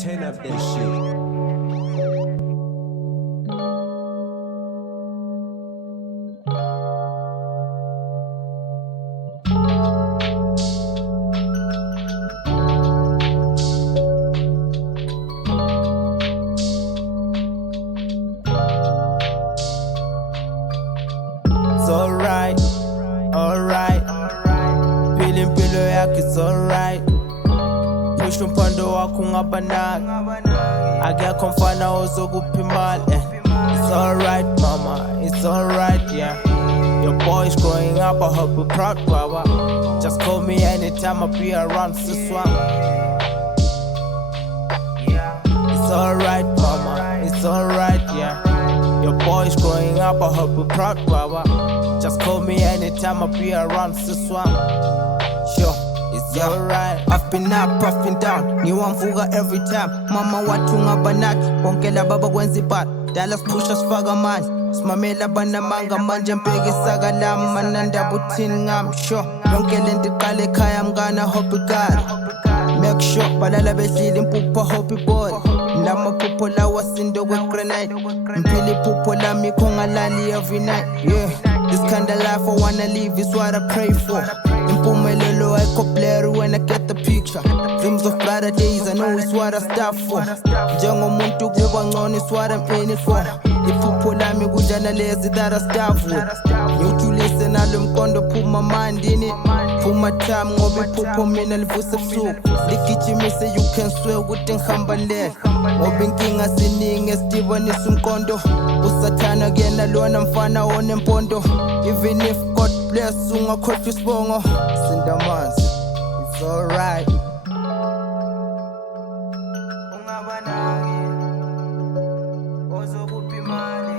Turn up that shit. It's alright, alright. Pili mpilo yako it's alright. Push umpando wako ungabanaki, akekho mfana ozokupha imali. It's alright mama, it's alright yeah. Your boy's growing up, I hope you're proud baba. Just call me anytime I'll be around Siswa. It's alright mama, it's alright yeah. Your boy's growing up, I hope you're proud baba. Just call me anytime I'll be around Siswa. Sure, it's alright. I've been up, I've been down. Ngiwamvuka every time. Mama watu ngabanaki, bonke laba bakwenza ibhati. Dallas push us faka manje. Simamela banamanga manje mpekisa kalami manandaba uthini ngami sure. Yonke lento iqala ekhaya I'm gonna hope it God. Make sure balala bedlile impupho hope boy. Lamaphupho lawa sindo kwe-grenade. Mphila iphupho lami khongalali every night yeah. This kind of life I wanna live is what I pray for. Impumelelo ayikho blurry when I get the picture. Dreams of brighter days I know it's what I start for. Njengomuntu kuba ngcono is what I'm in it for. Iphupho lami kunjana lezi that I start for. Ngijulise nalo mqondo phuma mind in it. Phuma time ngoba iphupho mina livuse ebusuku. Ligijimise you can swear ukuthi ngihamba ndlela. Ngoba inkinga ziningi esidibanisa umqondo. Usathana kuyena lona mfana onempondo. Even if God bless ungakhohlwa isibongo. Sinda manzi, it's alright. Ungabanaki ozokupha imali.